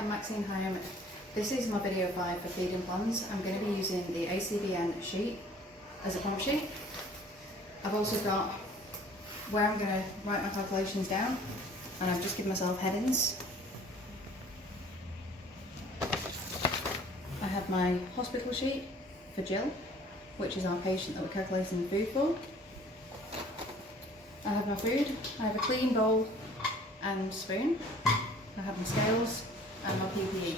I'm Maxine Hyam. This is my video guide for feeding plans. I'm going to be using the ACVN sheet as a prompt sheet. I've also got where I'm going to write my calculations down, and I've just given myself headings. I have my hospital sheet for Jill, which is our patient that we're calculating the food for. I have my food, I have a clean bowl and spoon, I have my scales and my PPE.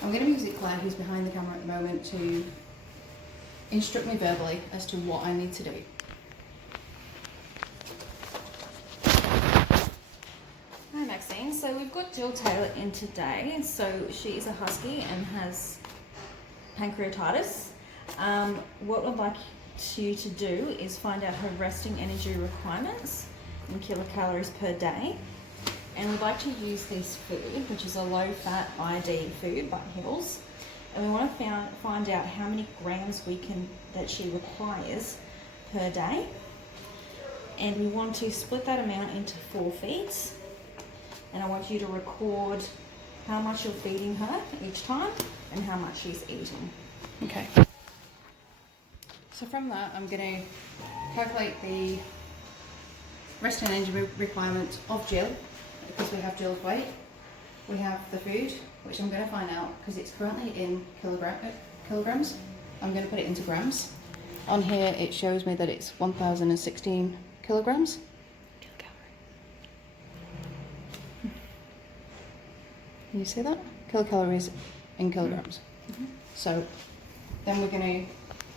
I'm going to be using Claire, who's behind the camera at the moment, to instruct me verbally as to what I need to do. Hi Maxine, so we've got Jill Taylor in today. So she is a husky and has pancreatitis. What I'd like you to do is find out her resting energy requirements in kilocalories per day. And we'd like to use this food, which is a low-fat iodine food by Hills. And we want to find out how many grams that she requires per day. And we want to split that amount into 4 feeds. And I want you to record how much you're feeding her each time and how much she's eating. Okay. So from that, I'm going to calculate the resting energy requirement of Jill, because we have Jill's weight. We have the food, which I'm going to find out because it's currently in kilograms. I'm going to put it into grams. On here, it shows me that it's 1,016 kilograms. Can you see that? Kilocalories in kilograms. Mm-hmm. So then we're going to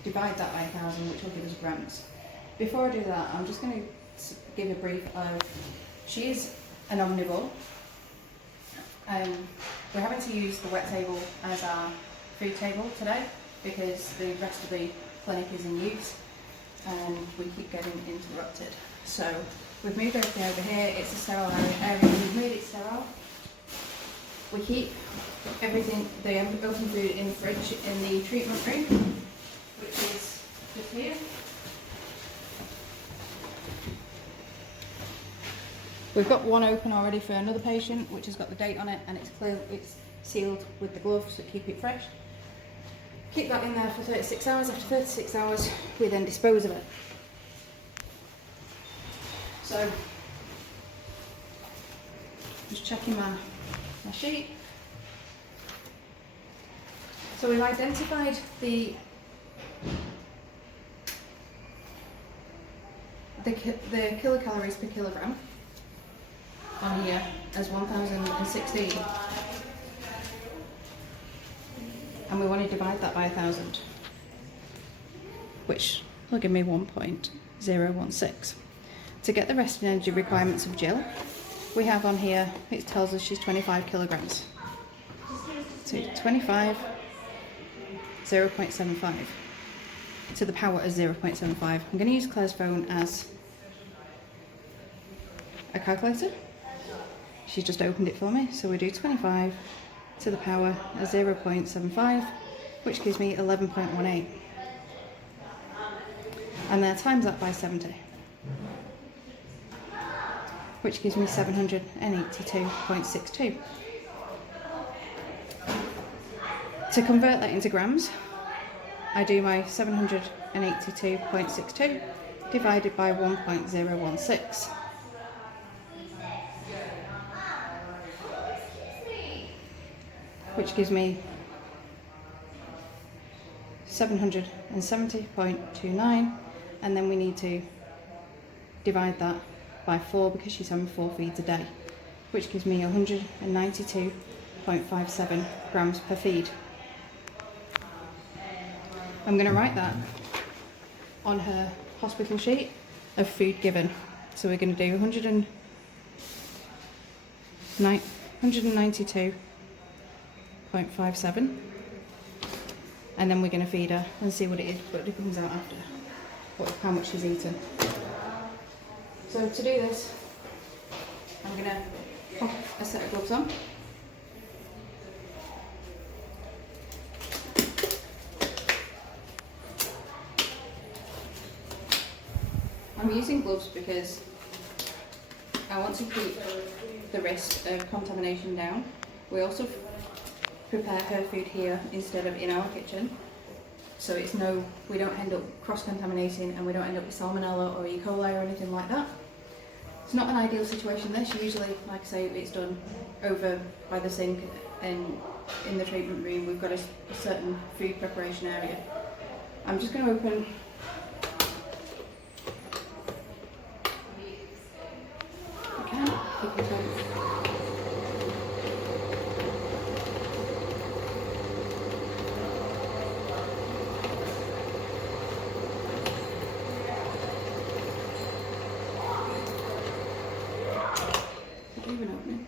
divide that by 1,000, which will give us grams. Before I do that, I'm just going to give a brief of, she is an omnivore. We're having to use the wet table as our food table today because the rest of the clinic is in use and we keep getting interrupted. So we've moved everything over here, it's a sterile area, we've made it sterile. We keep everything, the open food in the fridge in the treatment room, which is just here. We've got one open already for another patient, which has got the date on it, and it's clear, it's sealed with the gloves to keep it fresh. Keep that in there for 36 hours. After 36 hours, we then dispose of it. So, just checking my sheet. So we've identified the kilocalories per kilogram on here as 1,016, and we want to divide that by 1,000, which will give me 1.016. To get the resting energy requirements of Jill, we have on here, it tells us she's 25 kilograms. So 25, 0.75 to the power of 0.75. I'm going to use Claire's phone as a calculator. She's just opened it for me, so we do 25 to the power of 0.75, which gives me 11.18. And then I times that by 70, which gives me 782.62. To convert that into grams, I do my 782.62 divided by 1.016. Which gives me 770.29, and then we need to divide that by 4 because she's having 4 feeds a day, which gives me 192.57 grams per feed. I'm going to write that on her hospital sheet of food given. So we're going to do 192.57, and then we're going to feed her and see what it comes out after, how much she's eaten. So to do this, I'm going to pop a set of gloves on. I'm using gloves because I want to keep the risk of contamination down. We also prepare her food here instead of in our kitchen. So we don't end up cross-contaminating and we don't end up with salmonella or E. coli or anything like that. It's not an ideal situation this. Usually, like I say, it's done over by the sink and in the treatment room. We've got a certain food preparation area. I'm just going to open I can keep it open. Even opening.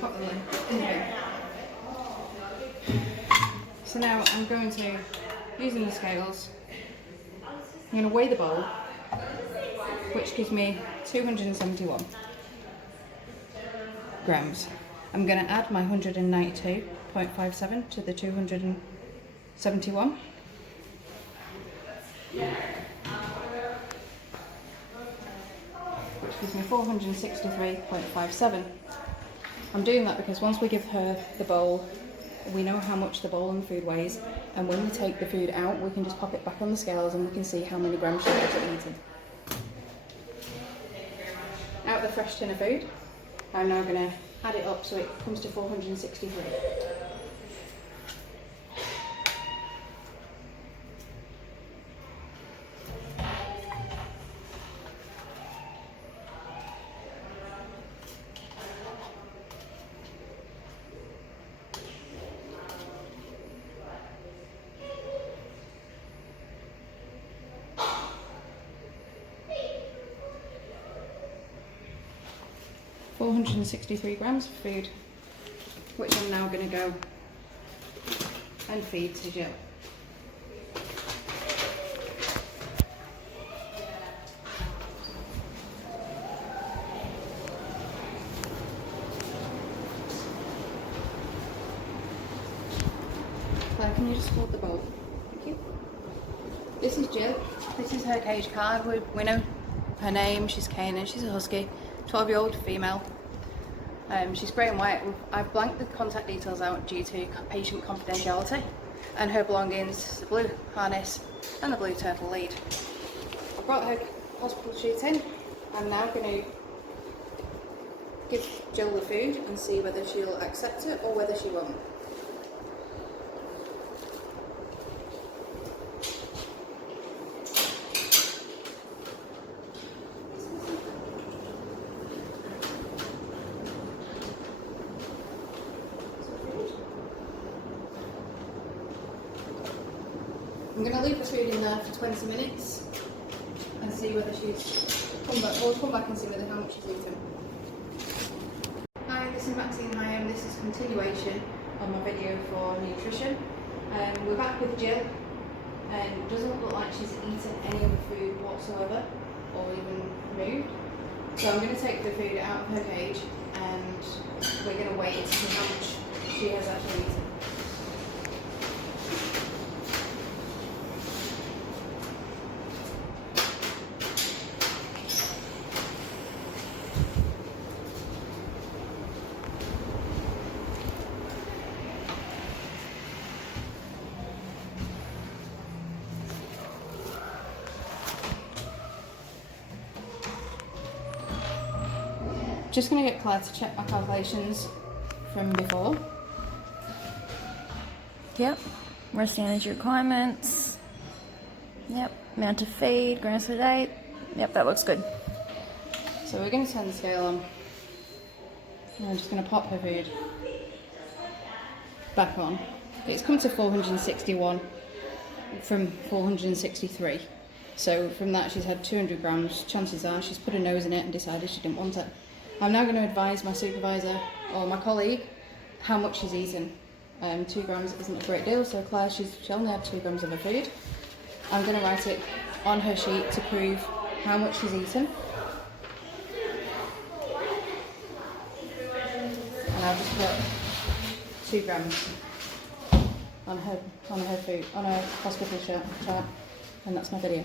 Pop the lid in here. So now I'm going to, using the scales, I'm going to weigh the bowl, which gives me 271 grams. I'm going to add my 192.57 to the 271. Which gives me 463.57. I'm doing that because once we give her the bowl, we know how much the bowl and the food weighs, and when we take the food out, we can just pop it back on the scales and we can see how many grams she has eaten. Out of the fresh tin of food, I'm now going to add it up so it comes to 463. $463 grams of food, which I'm now going to go and feed to Jill. Claire, can you just hold the bowl? Thank you. This is Jill. This is her cage card. We know her name. She's Canaan. She's a husky. 12-year-old female. She's grey and white. I've blanked the contact details out due to patient confidentiality, and her belongings, the blue harness and the blue turtle lead. I've brought her hospital sheet in. I'm now going to give Jill the food and see whether she'll accept it or whether she won't. I'm going to leave the food in there for 20 minutes and see whether she's come back. We'll come back and see how much she's eaten. Hi, this is Maxine Hyam. This is continuation of my video for nutrition. We're back with Jill, and it doesn't look like she's eaten any of the food whatsoever or even moved. So I'm going to take the food out of her cage and we're going to wait to see how much she has actually eaten. Just going to get Claire to check my calculations from before. Yep. Resting energy requirements. Yep. Amount of feed, grams per day. Yep, that looks good. So we're going to turn the scale on. And I'm just going to pop her food back on. It's come to 461 from 463. So from that she's had 200 grams. Chances are she's put her nose in it and decided she didn't want it. I'm now going to advise my supervisor or my colleague how much she's eaten. 2 grams isn't a great deal, so Claire, she only had 2 grams of her food. I'm going to write it on her sheet to prove how much she's eaten. And I'll just put 2 grams on her food, on her hospital chart, and that's my video.